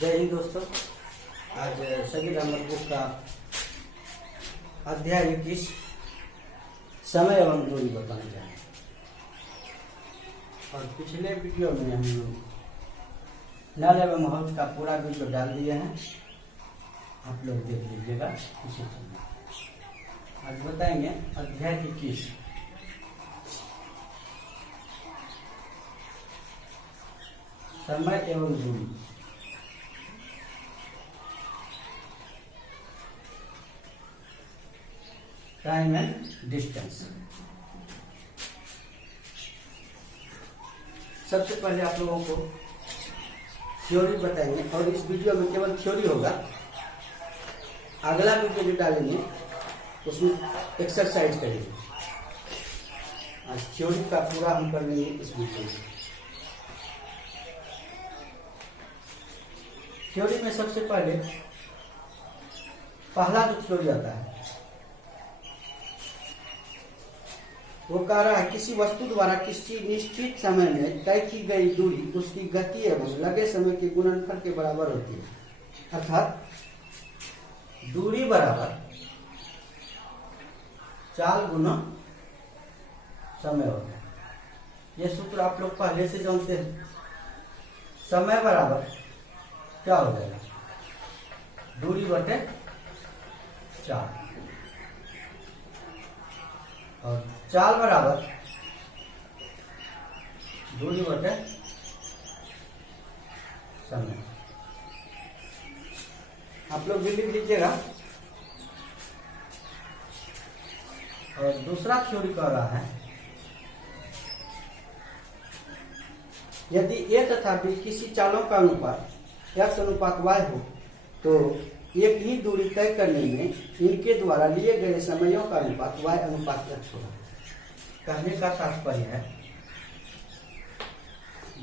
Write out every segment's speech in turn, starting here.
जय हिंद दोस्तों। आज सभी नंबर बुक का अध्याय 21 समय एवं दूरी बताने जा रहे हैं। और पिछले वीडियो में हम लोग नल एवं हौज का पूरा वीडियो डाल दिए हैं, आप लोग देख लीजिएगा। इसी समय आज बताएंगे अध्याय 21 समय एवं दूरी। Time and distance. सबसे पहले आप लोगों को थ्योरी बताएंगे और इस वीडियो में केवल थ्योरी होगा। अगला वीडियो जो डालेंगे उसमें एक्सरसाइज करेंगे। आज थ्योरी का पूरा हम कर लेंगे इस वीडियो में। थ्योरी में सबसे पहले पहला जो थ्योरी आता है वो कह रहा है किसी वस्तु द्वारा किसी निश्चित समय में तय की गई दूरी उसकी गति एवं लगे समय के गुणनफल के बराबर होती है। अर्थात दूरी बराबर चाल गुना समय होता है। यह सूत्र आप लोग पहले से जानते हैं। समय बराबर क्या हो जाएगा? दूरी बटे चाल, और चाल बराबर दूरी बटे समय। आप लोग भी लिख लीजिएगा। और दूसरा थ्योरी कह रहा है यदि ए तथा बी किसी चालों का अनुपात x अनुपात y हो तो एक ही दूरी तय करने में इनके द्वारा लिए गए समयों का अनुपात y अनुपात x होगा। कहने का तात्पर्य है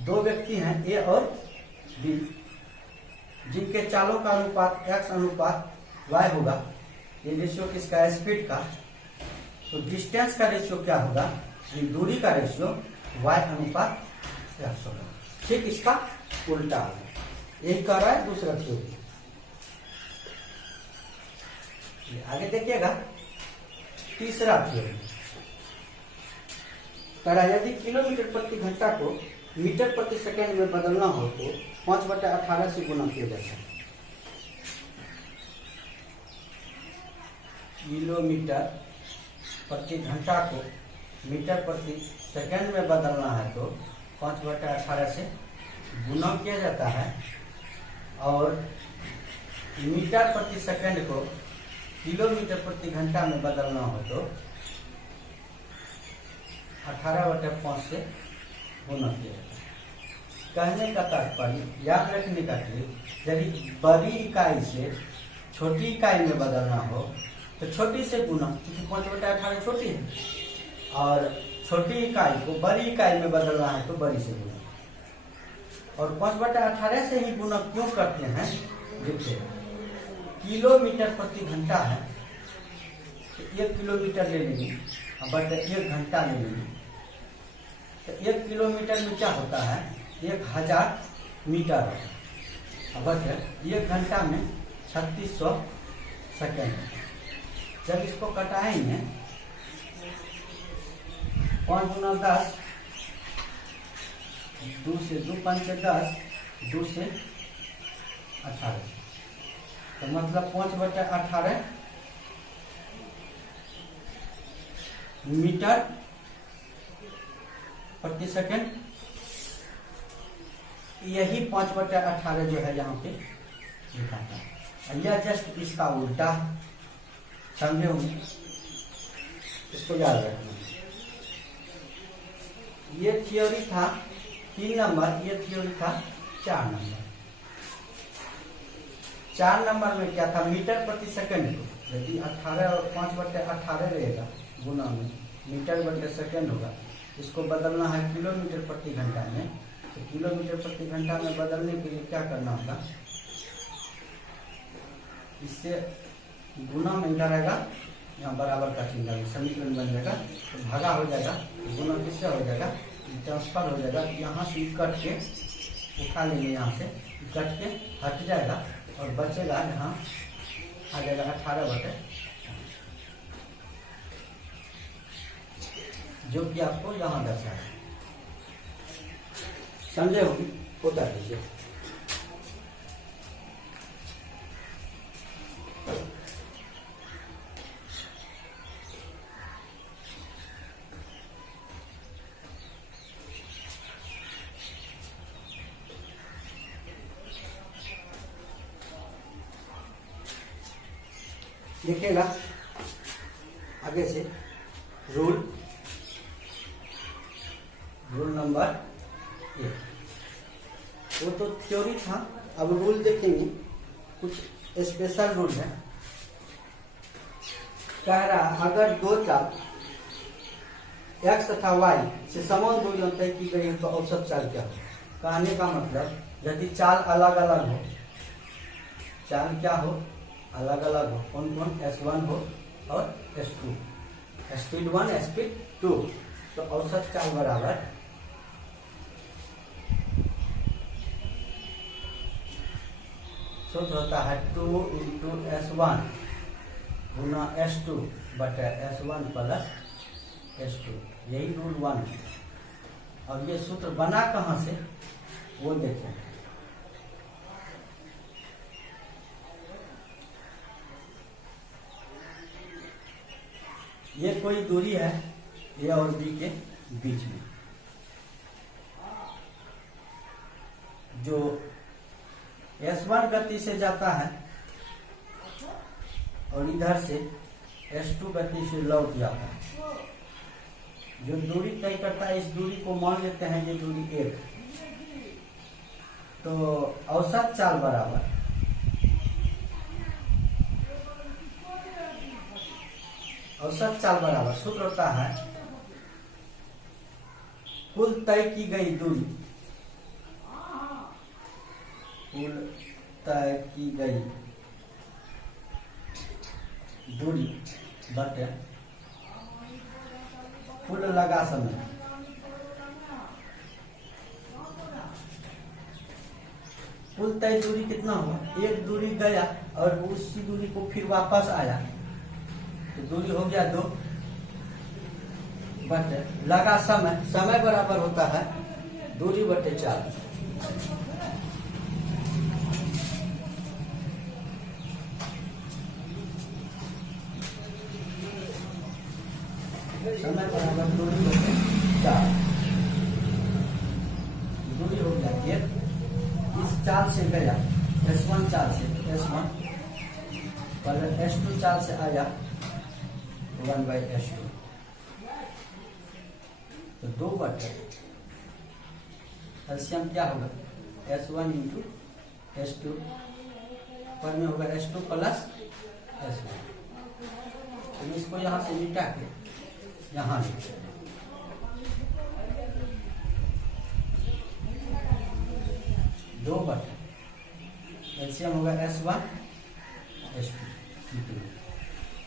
दो व्यक्ति हैं A और B, जिनके चालों का अनुपात x अनुपात y होगा। ये रेशियो किसका है? स्पीड का। तो डिस्टेंस का रेशियो क्या होगा? ये दूरी का रेशियो y अनुपात x होगा। ठीक इसका उल्टा होगा। यही कह रहा है दूसरा थ्योरी। आगे देखिएगा तीसरा थ्योरी कह रहा है यदि किलोमीटर प्रति घंटा को मीटर प्रति सेकंड में बदलना हो तो 5/18 से गुना किया जाता है। किलोमीटर प्रति घंटा को मीटर प्रति सेकंड में बदलना है तो 5/18 से गुना किया जाता है। और मीटर प्रति सेकंड को किलोमीटर प्रति घंटा में बदलना हो तो 18/5 से गुना किया जाता है। कहने का तात्पर्य याद रखने का ट्रिक, यदि बड़ी इकाई से छोटी इकाई में बदलना हो तो छोटी से गुना, क्योंकि 5/18 छोटी है, और छोटी इकाई को बड़ी इकाई में बदलना है तो बड़ी से गुना। और 5/18 से ही गुना क्यों करते हैं? देखिए किलोमीटर प्रति घंटा है तो 1 किलोमीटर ले लेंगे बट 1 घंटा ले लेंगे तो 1 किलोमीटर में क्या होता है? 1000 मीटर है। बट 1 घंटा में 3600 सेकेंड। जब इसको कटाएंगे 5 गुना 10, 2 से 2 5 से 10, 2 से 18, तो मतलब 5/18 मीटर प्रति सेकंड। यही 5/18 जो है यहाँ पे दिखाता है। यह जस्ट इसका उल्टा समझे होंगे, इसको याद रखना। ये थ्योरी था 3 नंबर, ये थ्योरी था 4 नंबर। 4 नंबर में क्या था? मीटर प्रति सेकंड को यदि 18 और 5/18 रहेगा गुना में मीटर बटे सेकंड होगा, इसको बदलना है किलोमीटर प्रति घंटा में। तो किलोमीटर प्रति घंटा में बदलने के लिए क्या करना होगा? इससे गुना में इधर रहेगा, यहाँ बराबर का चिन्ह समीकरण बन जाएगा, तो भागा हो जाएगा, गुना किससे हो जाएगा? ट्रांसफर हो जाएगा। यहाँ से कट के उठा लेंगे यहाँ से कट के हट जाएगा और बचेगा यहाँ आ जाएगा 18/, जो कि आपको यहाँ दर्शाया है। समझे होगी, होता दीजिए। लिखेगा आगे से रूल नंबर 1। वो तो थ्योरी था, अब रूल देखेंगे। कुछ स्पेशल रूल है। कह रहा अगर दो चाल x तथा y से समान दूरी तय की गई है तो औसत चाल क्या हो। कहने का मतलब यदि चाल अलग अलग हो, चाल क्या हो, अलग अलग हो, कौन कौन, S1 हो और S2, स्पीड 1 स्पीड 2, तो औसत चाल बराबर सूत्र होता है 2 × S1 गुना S2 बटा S1 प्लस S2। यही रूल 1 है। अब ये सूत्र बना कहाँ से वो देखें। ये कोई दूरी है ए और बी के बीच में, जो S1 गति से जाता है और इधर से S2 गति से लौट जाता है। जो दूरी तय करता है, इस दूरी को मान लेते हैं ये दूरी 1। तो औसत चाल बराबर सूत्र होता है कुल तय की गई दूरी, कुल तय की गई दूरी बटे कुल लगा समय। कुल तय दूरी कितना हुआ, एक दूरी गया और उसी दूरी को फिर वापस आया, तो दूरी हो गया 2 बटे लगा समय। समय बराबर होता है दूरी बटे 4। समय बराबर दूरी बटे 4। दूरी हो गया 1, इस चाल से गया S1 चाल से S1 पर S2 चाल से आया 1/S2, तो 2 बटे एलसीएम क्या होगा S1 × S2 पर में होगा S2 प्लस S1। तो इसको यहाँ से मिटा के यहाँ लिखते हैं 2 बटे एलसीएम होगा S1 S2।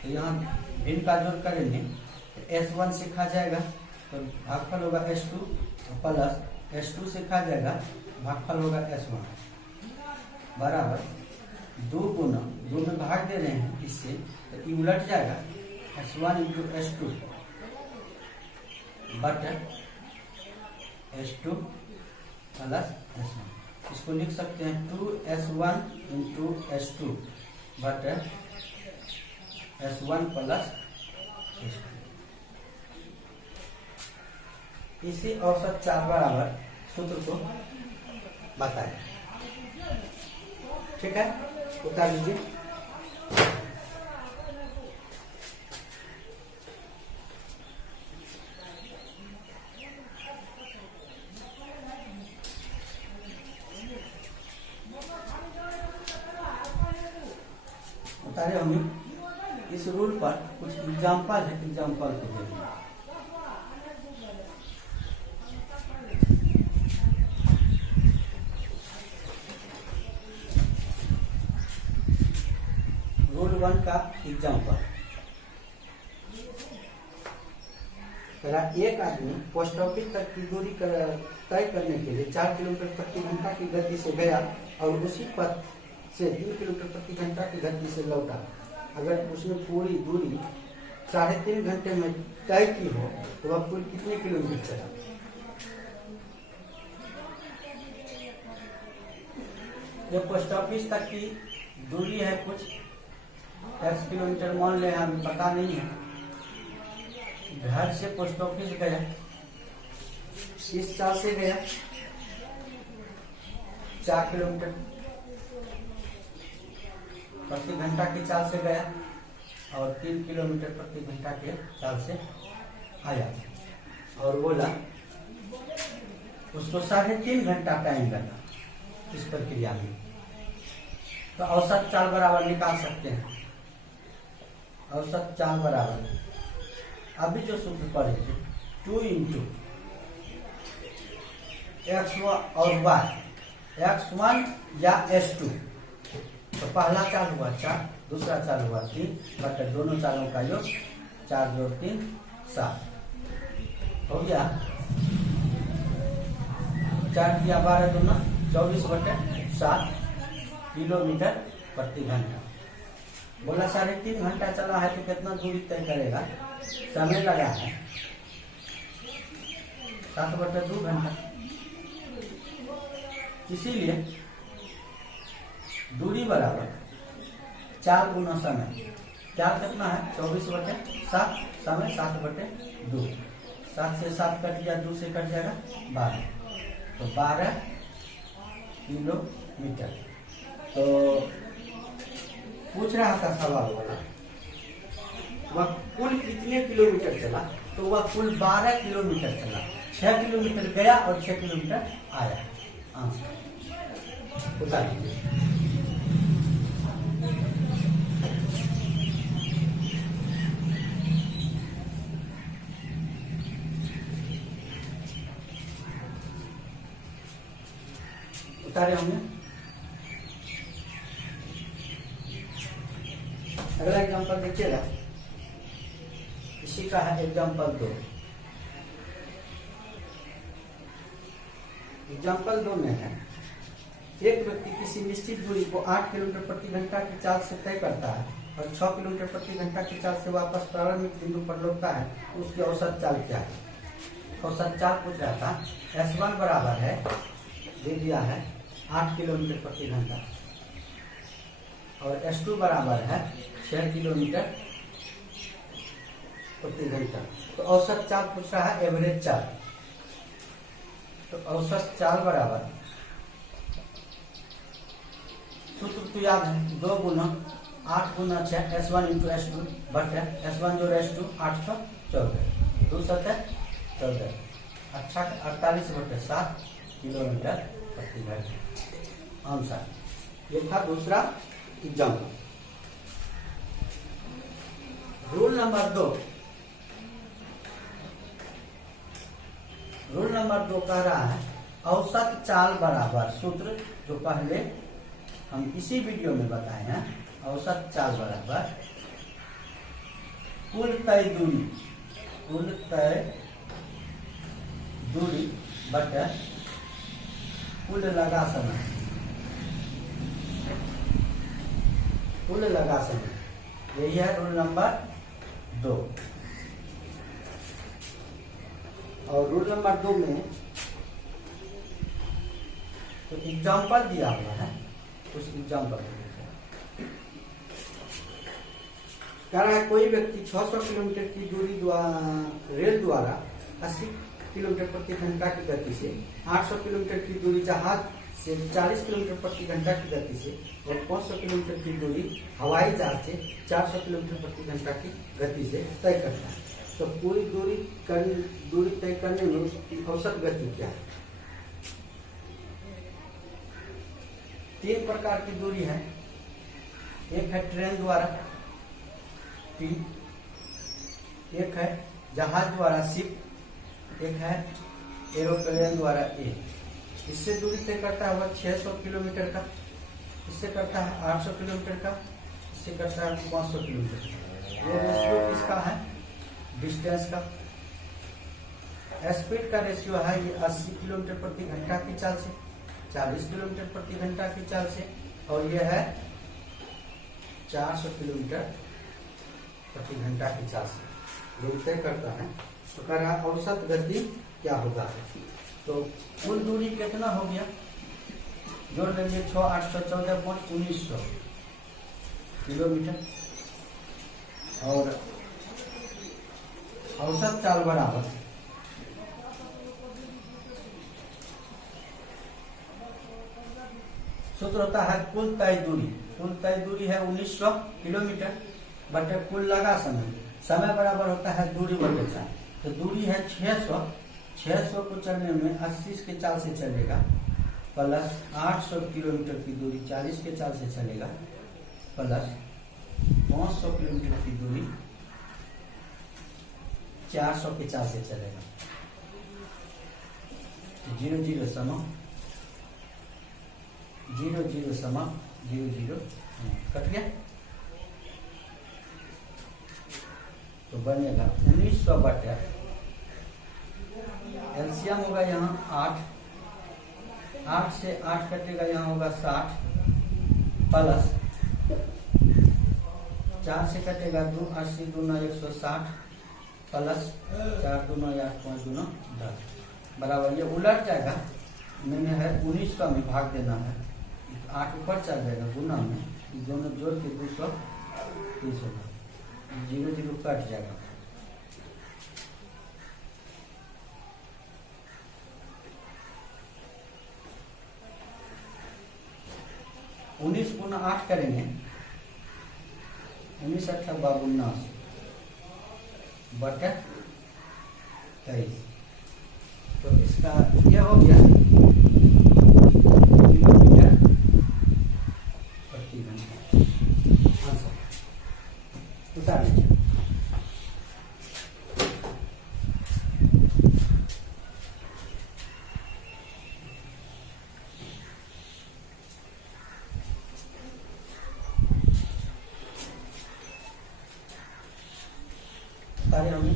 तो यहाँ भिन्न का जोड़ करेंगे तो S1 से खा जाएगा तो भागफल होगा S2 प्लस S2 से खा जाएगा भागफल होगा S1 बराबर 2 गुना 2 में भाग दे रहे हैं इससे, तो ये उलट जाएगा S1 × S2 बटे S2 प्लस S1। इसको लिख सकते हैं 2S1 × S2 बटे S1 प्लस S2। इसी औसत चाल बराबर सूत्र को बताएं। ठीक है, उतार लीजिए। उतारे होंगे। इस रूल पर कुछ एग्जाम्पल है, एग्जाम्पल को देखिए। रूल 1 का एग्जाम्पल एक आदमी पोस्ट ऑफिस तक की दूरी तय करने के लिए 4 किलोमीटर प्रति घंटा की गति से गया और उसी पथ से 3 किलोमीटर प्रति घंटा की गति से लौटा। अगर उसने पूरी दूरी 3.5 घंटे में तय की हो तो वह कुल कितने किलोमीटर चला? ये पोस्ट ऑफिस तक की दूरी है कुछ 10 किलोमीटर मान ले, हमें पता नहीं है। घर से पोस्ट ऑफिस गया, इस चाल से गया 4 किलोमीटर प्रति घंटा की चाल से गया और 3 किलोमीटर प्रति घंटा के चाल से आया और बोला उसको 3.5 घंटा टाइम लगा इस प्रक्रिया में। तो औसत चाल बराबर निकाल सकते हैं। औसत चाल बराबर अभी जो सूत्र पढ़े थे 2 इंटू x और y, x1 या s2। तो पहला चाल हुआ 4, दूसरा चाल हुआ 3 बटे दोनों चालों का योग 4 जोड़ 3 7 हो गया। 4 किया 12 दूना 24 बटे 7 किलोमीटर प्रति घंटा। बोला 3.5 घंटा चला है तो कितना दूरी तय करेगा? समय लगा है 7/2 घंटा। इसीलिए दूरी बराबर 4 गुना समय। क्या कितना है? 24/7, समय 7/2। 7 से 7 कट गया, 2 से कट जाएगा 12, तो 12 किलोमीटर। तो पूछ रहा था सवाल वाला वह कुल कितने किलोमीटर चला? तो वह कुल 12 किलोमीटर चला। 6 किलोमीटर गया और 6 किलोमीटर आया। आंसर उतार दीजिए। उतारे होंगे। अगला एग्जांपल देखिएगा, इसी का है एग्जांपल 2। एग्जांपल 2 में है एक व्यक्ति किसी निश्चित दूरी को 8 किलोमीटर प्रति घंटा की चाल से तय करता है और 6 किलोमीटर प्रति घंटा की चाल से वापस प्रारंभिक बिंदु पर लौटता है। उसकी औसत चाल क्या है? औसत चाल पूछ रहा था। S1 बराबर है, दे दिया है 8 किलोमीटर प्रति घंटा और S2 बराबर है 6 किलोमीटर प्रति घंटा। तो औसत चाल पूछ रहा है, एवरेज चाल। तो औसत चाल बराबर सूत्र तो याद है, 2 गुना 8 गुना 6 S1 इंटू S2 बटे S1 जोड़ S2 814 2 7 14 48/7 किलोमीटर प्रति घंटा। आंसर ये था दूसरा example. Rule number 2। Rule number 2 कह रहा है औसत चाल बराबर सूत्र जो पहले हम इसी वीडियो में बताए हैं। औसत चाल बराबर कुल तय दूरी बटे कुल लगा समय। कुल लगा समय, यही है रूल नंबर 2। और रूल नंबर 2 में तो एग्जाम्पल दिया हुआ है, उस एग्जाम्पल को देखिए। कह रहा है कोई व्यक्ति 600 किलोमीटर की दूरी रेल द्वारा 80 किलोमीटर प्रति घंटा की गति से 800 किलोमीटर की दूरी जहाज से 40 किलोमीटर प्रति घंटा की गति से और 500 किलोमीटर की दूरी हवाई जहाज से 400 किलोमीटर प्रति घंटा की गति से तय करता है। तो पूरी दूरी तय करने में उसकी औसत गति क्या है? 3 प्रकार की दूरी है। एक है ट्रेन द्वारा T, एक है जहाज द्वारा शिप, एक है एरोप्लेन द्वारा A। इससे दूरी तय करता है वह 600 किलोमीटर का, इससे करता है 800 किलोमीटर का, इससे करता है 500 किलोमीटर का। ये रेशियो किसका है? डिस्टेंस का। स्पीड का रेशियो है ये 80 किलोमीटर प्रति घंटा की चाल से, 40 किलोमीटर प्रति घंटा की चाल से, और ये है 400 किलोमीटर प्रति घंटा की चाल से जो तय करता है। तो कह रहा औसत गति क्या होगा, तो कुल दूरी कितना हो गया, जोड़ लेंगे 6 800 14 5 1900 किलोमीटर, और औसत चाल बराबर सूत्र होता है कुल तय दूरी। कुल तय दूरी है 1900 किलोमीटर बटे कुल लगा समय, समय बराबर होता है दूरी बटे चाल। तो दूरी है 600 को चलने में 80 के चाल से चलेगा, प्लस 800 किलोमीटर की दूरी 40 के चाल से चलेगा, प्लस 500 किलोमीटर की दूरी 400 के चाल से चलेगा। 0 0 समा 0 0 समा 0 0 कट गया, तो बनेगा 1900 बटे एलसीएम होगा यहाँ 8 से 8 कटेगा, यहाँ होगा 60, प्लस 4 से कटेगा 2, 80 दूना 160, प्लस 4 दूना 8 5 दूना 10 बराबर, ये उलट जाएगा, मैंने है 1900 में भाग देना है, 8 ऊपर चल जाएगा गुना में, दोनों जोड़ के 230 होगा, 0 0 कट जाएगा। उन्नीस गुना 8 करेंगे, 19 8 52 बटे 23, तो इसका यह हो गया किलोमीटर प्रति घंटा आंसर। उतार लीजिए। उतारे हमने,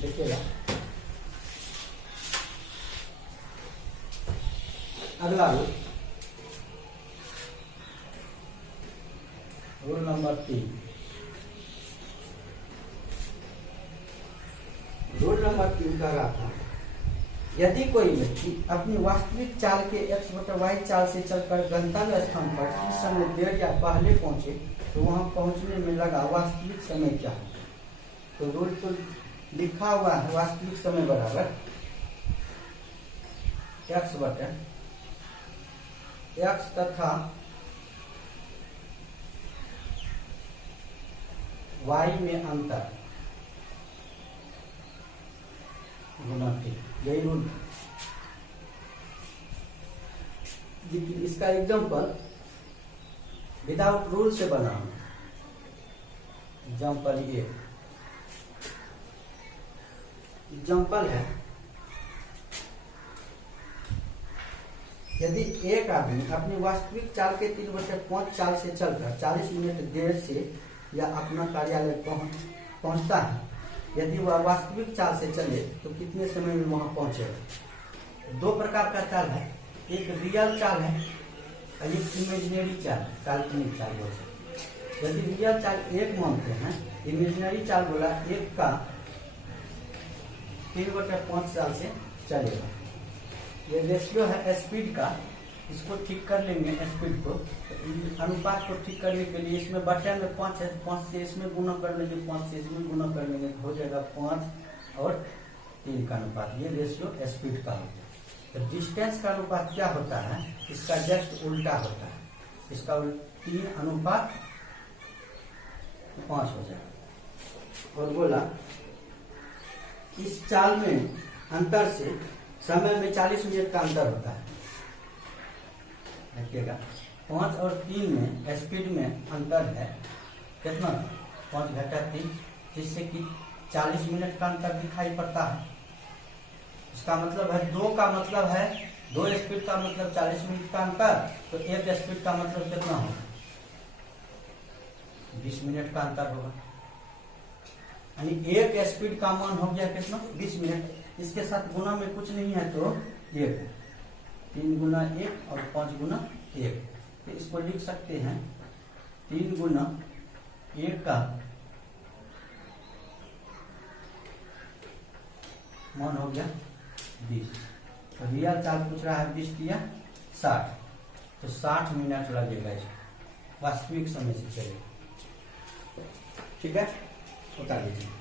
देखिएगा अगला रूल नंबर 3। रूल नंबर 3 कह रहा था यदि कोई व्यक्ति अपनी वास्तविक चाल के x बटा y चाल से चलकर गंतव्य स्थान पर किस समय देर या पहले पहुंचे तो वहां पहुंचने में लगा वास्तविक समय क्या है। तो रूल तो लिखा हुआ है वास्तविक समय बराबर x बटे x तथा y में अंतर गुना t, यही रूल। इसका एग्जाम्पल विदाउट रूल से बना, एग्जाम्पल ये एग्जाम्पल है, यदि एक आदमी अपनी वास्तविक चाल के 3/5 चाल से चलकर 40 मिनट देर से या अपना कार्यालय पहुंचता है, यदि वह वास्तविक चाल से चले तो कितने समय में वहां पहुंचेगा। 2 प्रकार का चाल है, एक रियल चाल है और एक इमेजिनरी चाल, काल्पनिक चाल बोल सकते। यदि रियल चाल 1 मानते हैं, इमेजिनरी चाल बोला 1 का 3/5 चाल से चलेगा। ये रेशियो है स्पीड का, इसको ठीक कर लेंगे स्पीड को, तो अनुपात को ठीक करने के लिए इसमें बटे में 5 है, 5 से इसमें गुना कर लेंगे, 5 से इसमें गुना कर लेंगे, हो जाएगा 5 और 3 का अनुपात। ये रेशियो स्पीड का होता है। तो डिस्टेंस का अनुपात क्या होता है, इसका जस्ट उल्टा होता है, इसका 3 अनुपात 5 हो जाएगा। और बोला इस चाल में अंतर से समय में 40 मिनट का अंतर होता है। देखिएगा 5 और 3 में स्पीड में अंतर है कितना, 5 घटा 3, जिससे कि 40 मिनट का अंतर दिखाई पड़ता है। इसका मतलब है 2 का मतलब है 2 स्पीड का मतलब 40 मिनट का अंतर, तो 1 स्पीड का मतलब कितना होगा? 20 मिनट का अंतर होगा। यानी 1 स्पीड का मान हो गया कितना? 20 मिनट। इसके साथ गुना में कुछ नहीं है तो 1, 3 गुना 1 और 5 गुना 1, तो इसको लिख सकते हैं 3 गुना 1 का मान हो गया 20। तो रियल चार्ज पूछ रहा है 20 दिया 60, तो 60 मिनट लगेगा इसको, वास्तविक समय से चलेगा। ठीक है, बता दीजिए।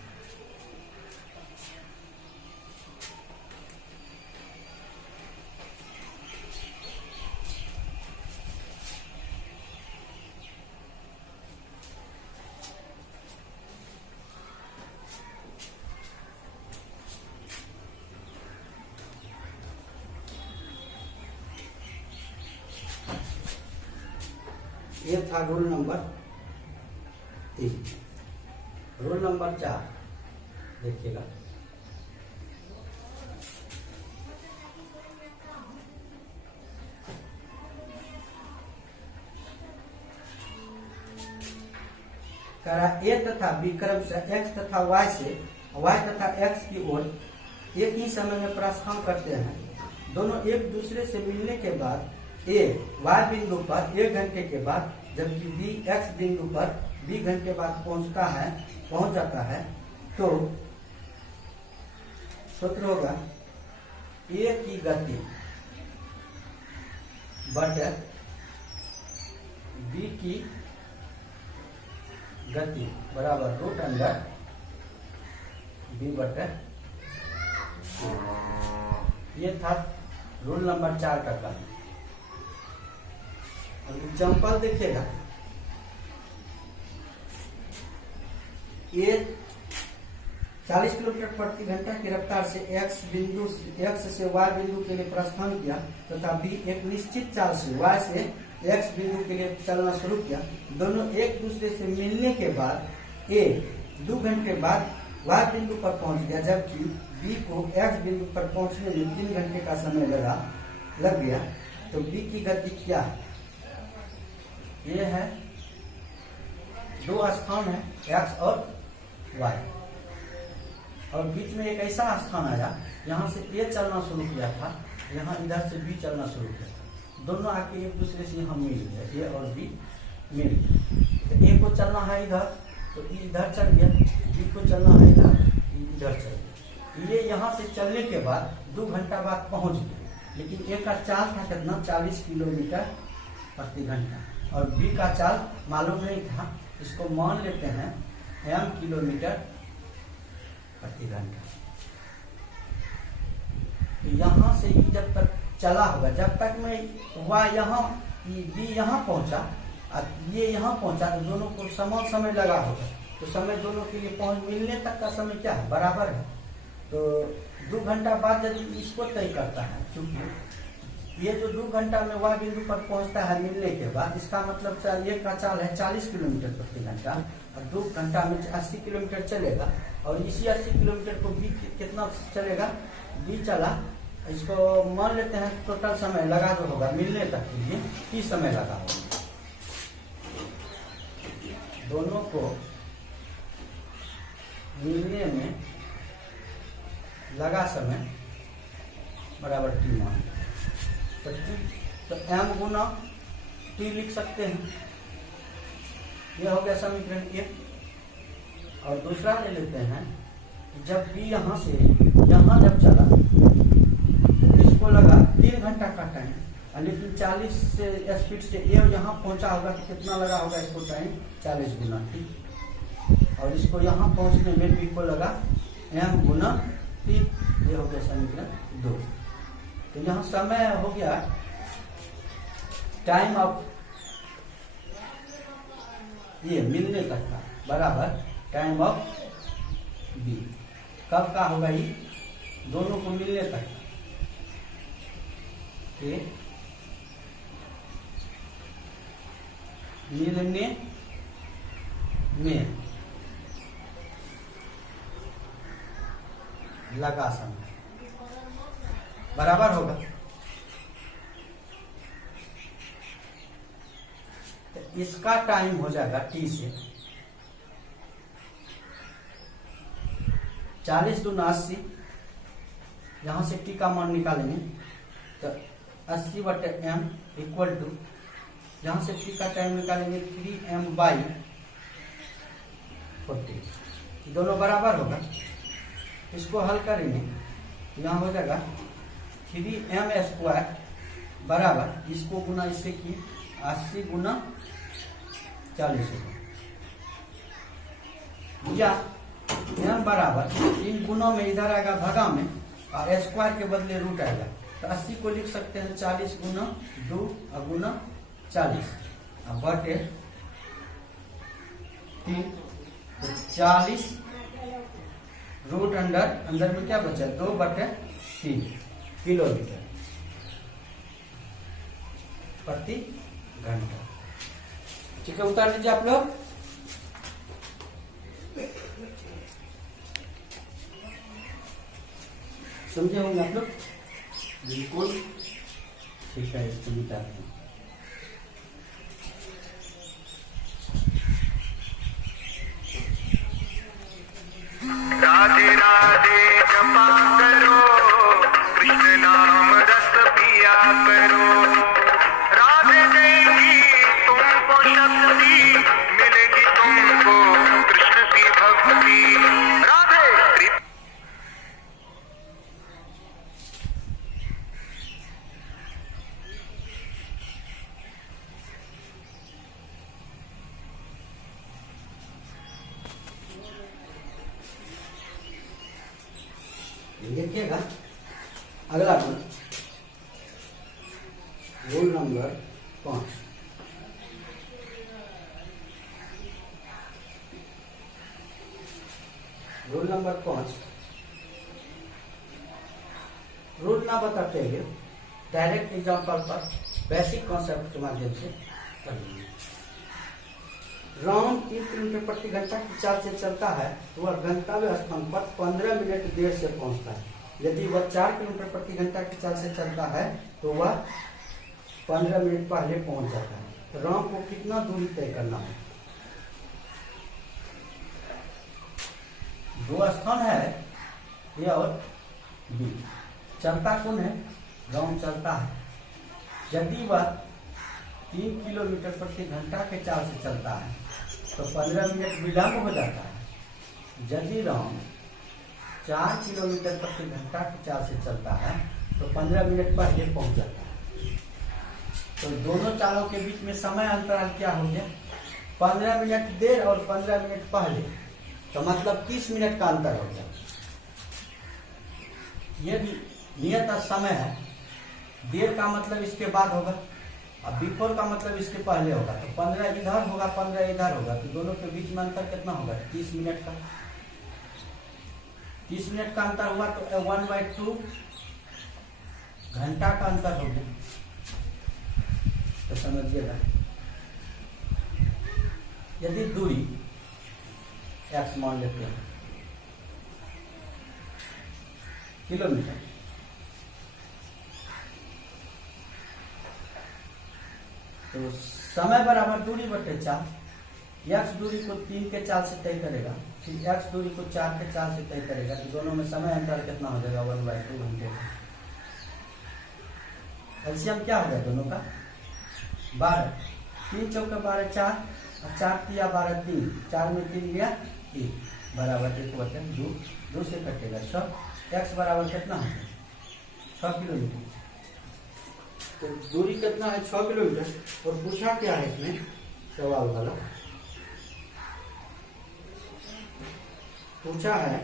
ये था रूल नंबर 3। रूल नंबर 4 देखिएगा। ए तथा बी क्रम से एक्स तथा वाई से वाई तथा एक्स की ओर एक ही समय में प्रस्थान करते हैं। दोनों एक दूसरे से मिलने के बाद ए वाई बिंदु पर 1 घंटे के बाद, जबकि बी एक्स बिंदु पर बी घंटे बाद पहुंच जाता है, तो सूत्र होगा ए की गति बटे बी की गति बराबर रूट अंडर बी बटे। ये था रूल नंबर 4 का काम। एग्जाम्पल देखिएगा। ये 40 किलोमीटर प्रति घंटा की रफ्तार से एक्स से वाई बिंदु के लिए प्रस्थान किया तथा बी एक निश्चित चाल से वाई से एक्स बिंदु के लिए चलना शुरू किया। दोनों एक दूसरे से मिलने के बाद ए 2 घंटे बाद वाई बिंदु पर पहुंच गया, जबकि बी को एक्स बिंदु पर पहुंचने में 3 घंटे का समय लग गया। तो बी की गति क्या है? ये है 2 स्थान है एक्स और वाई, और बीच में एक ऐसा स्थान आया, यहाँ से ए चलना शुरू किया था, यहाँ इधर से बी चलना शुरू किया था। दोनों आके एक दूसरे से यहाँ मिल गए, ए और बी मिल गए। तो ए को चलना है इधर, तो इधर चल गया, बी को चलना है इधर चल गया। ये यहाँ से चलने के बाद 2 घंटा बाद पहुंच गए, लेकिन ए का चाल था कितना? 40 किलोमीटर प्रति घंटा, और बी का चाल मालूम नहीं था, इसको मान लेते हैं m किलोमीटर प्रति घंटा। तो यहाँ से ही जब तक चला होगा, जब तक मैं वाई यहाँ बी यहाँ पहुंचा और ये यहाँ पहुंचा, तो दोनों को समान समय लगा होगा, तो समय दोनों के लिए मिलने तक का समय क्या है? बराबर है। तो 2 घंटा बाद यदि इसको तय करता है, चूंकि ये जो 2 घंटा में वाई बिंदु पर पहुंचता है मिलने के बाद, इसका मतलब ये का चाल है 40 किलोमीटर प्रति घंटा, और 2 घंटा में 80 किलोमीटर चलेगा, और इसी 80 किलोमीटर को बी कितना चलेगा? बी चला, इसको मान लेते हैं टोटल समय लगा जो होगा मिलने तक के लिए 30 समय लगा होगा। दोनों को मिलने में लगा समय बराबर टी मान, तो m गुना टी लिख सकते हैं। यह हो गया समीकरण 1। और दूसरा ले लेते हैं, जब बी यहाँ से यहाँ जब चला, तो इसको लगा 3 घंटा का टाइम, लेकिन 40 से स्पीड से ये यहाँ पहुंचा होगा, तो कितना लगा होगा इसको टाइम? 40 गुना टी। और इसको यहाँ पहुंचने में बी को लगा m गुना टी। ये हो गया समीकरण 2। तो यहाँ समय हो गया टाइम ऑफ ये मिलने तक का बराबर टाइम ऑफ बी। कब का होगा? ये दोनों को मिलने तक के मिलने में लगा समय बराबर होगा। तो इसका टाइम हो जाएगा टी से 40 दूना 80, यहां से टी का मान निकालेंगे तो 80/m इक्वल टू, यहां से टी का टाइम निकालेंगे 3m/40, दोनों बराबर होगा। इसको हल करेंगे, यहाँ हो जाएगा 3m² बराबर, इसको गुना इससे किए 80 गुना 40 होगा, या m बराबर 3 गुना में इधर आएगा भगा में, और स्क्वायर के बदले रूट आएगा, तो 80 को लिख सकते हैं 40 गुना 2 गुना 40 बटे 3, तो 40 रूट अंदर में क्या बचा 2/3 किलोमीटर प्रति घंटा। ठीक है, उतार लीजिए आप लोग। समझे होंगे आप लोग? बिल्कुल ठीक है, इसको मिटाते हैं। राधे राधे जपा करो, कृष्ण नाम रस पिया करो, राधे देंगी तुमको शक्ति, मिलेगी तुमको कृष्ण की भक्ति, राधे कृपा। देखिएगा अगला rule number 5। Rule number 5, rule ना बताते हुए डायरेक्ट एग्जांपल पर बेसिक कॉन्सेप्ट के माध्यम से कर लेंगे। राउंड 3 किलोमीटर प्रति घंटा की चाल से चलता है तो वह गंतव्य स्थान पर 15 मिनट देर से पहुंचता है। यदि वह 4 किलोमीटर प्रति घंटा की चाल से चलता है तो वह 15 मिनट पहले पहुंच जाता है। तो राम को कितना दूरी तय करना है? दो स्थान है ए और बी, चलता कौन है? राम चलता है। यदि वह 3 किलोमीटर प्रति घंटा के चाल से चलता है तो 15 मिनट विलंब हो जाता है। यदि राम 4 किलोमीटर प्रति घंटा की चाल से चलता है तो 15 मिनट पहले पहुंच जाता है। तो दोनों चालों के बीच में समय अंतराल क्या हो गया? 15 मिनट देर और 15 मिनट पहले, तो मतलब 30 मिनट का अंतर हो गया। ये नियत समय है। देर का मतलब इसके बाद होगा, अब बिफोर का मतलब इसके पहले होगा। तो 15 इधर होगा, 15 इधर होगा, तो दोनों के बीच में अंतर कितना होगा? 30 मिनट का। 30 मिनट का अंतर हुआ तो 1/2 घंटा का अंतर हो गया। तो समझिएगा, यदि दूरी x मान लेते हैं किलोमीटर, तो समय बराबर दूरी बटे 4। x दूरी को 3 के चाल से तय करेगा, फिर x दूरी को 4 के चाल से तय करेगा, तो दोनों में समय अंतर कितना हो जाएगा? 1/2 घंटे का। एलसीएम क्या हो गया दोनों का? 12। 3 चौके 12, 4 और 4 तिया 12, 3, 4 में 3 गया 1 बराबर 1/2, 2 से कटेगा 6। x बराबर कितना हो गया? 6 किलोमीटर। तो दूरी कितना है? 6 किलोमीटर। और पूछा क्या है इसमें सवाल वाला? पूछा है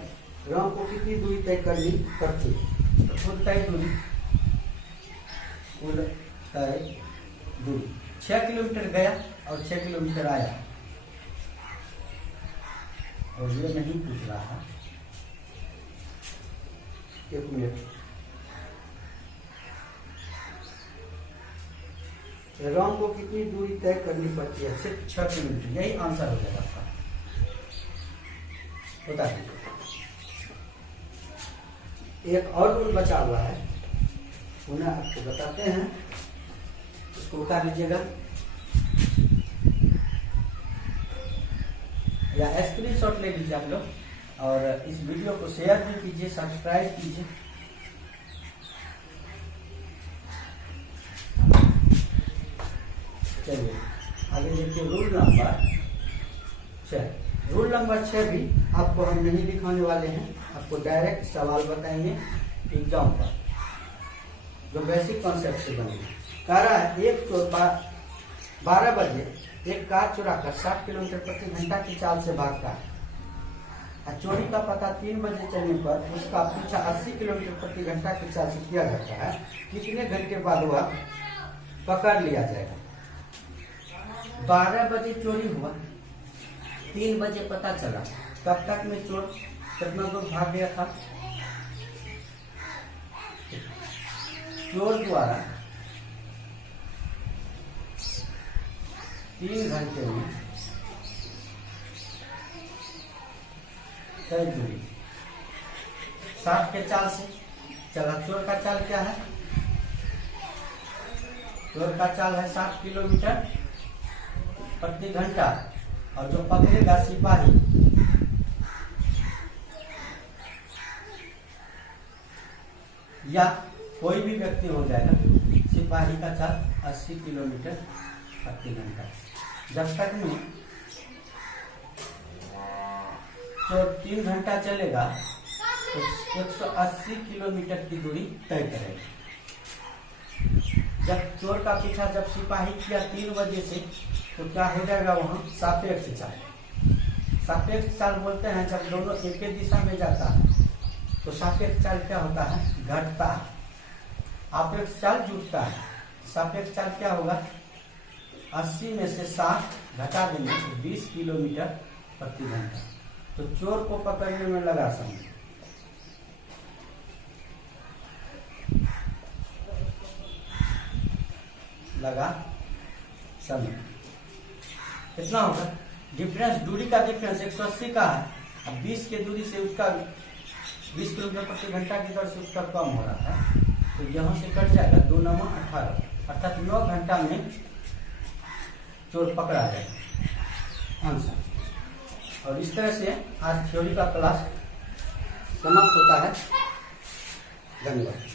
राम को कितनी दूरी तय करनी पड़ती? तो खुद तय दूरी, कुल तय दूरी 6 किलोमीटर गया और 6 किलोमीटर आया। और ये नहीं पूछ रहा है, 1 मिनट। राम को कितनी दूरी तय करनी पड़ती है? सिर्फ 6 किलोमीटर। यही आंसर हो जाएगा आपका। बता दीजिए। एक और रूल बचा हुआ है, उन्हें आपको बताते हैं, इसको बता लीजिएगा। या स्क्रीनशॉट ले लीजिए आप लोग, और इस वीडियो को शेयर भी कीजिए, सब्सक्राइब कीजिए। चलिए आगे देखिए रूल नंबर 6। रूल नंबर 6 भी आपको हम नहीं दिखाने वाले हैं, आपको डायरेक्ट सवाल बताएंगे एग्जाम पर, जो बेसिक कॉन्सेप्ट से बनेंगे। कह रहा है एक चोर 12 बजे एक कार चुराकर 60 किलोमीटर प्रति घंटा की चाल से भागता है। चोरी का पता 3 बजे चलने पर उसका पीछा 80 किलोमीटर प्रति घंटा की चाल से किया जाता है। कितने घंटे बाद वह पकड़ लिया जाएगा? 12 बजे चोरी हुआ, 3 बजे पता चला, तब तक में चोर कितना दूर भाग गया था? चोर द्वारा 3 घंटे में तय दूरी 60 के चाल से चला। चोर का चाल क्या है? चोर का चाल है 60 किलोमीटर प्रति घंटा, और जो पकड़ेगा सिपाही या कोई भी व्यक्ति हो जाएगा, सिपाही का चाल 80 किलोमीटर प्रति घंटा। जब तक में तो 3 घंटा चलेगा तो 180 किलोमीटर की दूरी तय करेगा। जब चोर का पीछा जब सिपाही किया 3 बजे से, तो क्या हो जाएगा वहां? सापेक्ष चाल। सापेक्ष चाल बोलते हैं जब दोनों एक ही दिशा में जाता है तो सापेक्ष चाल क्या होता है? घटता है। आपेक्ष चाल जुटता है। सापेक्ष चाल क्या होगा? 80 में से 60 घटा देंगे तो 20 किलोमीटर प्रति घंटा। तो चोर को पकड़ने में लगा समय, कितना होगा? डिफरेंस, दूरी का डिफरेंस 180 का है, अब 20 के दूरी से उसका 20 किलोमीटर प्रति घंटा की दर से उसका कम हो रहा है, तो यहाँ से कट जाएगा 2 9 18, अर्थात 9 घंटा में चोर पकड़ा जाएगा। आंसर। और इस तरह से आज थ्योरी का क्लास समाप्त होता है। धन्यवाद।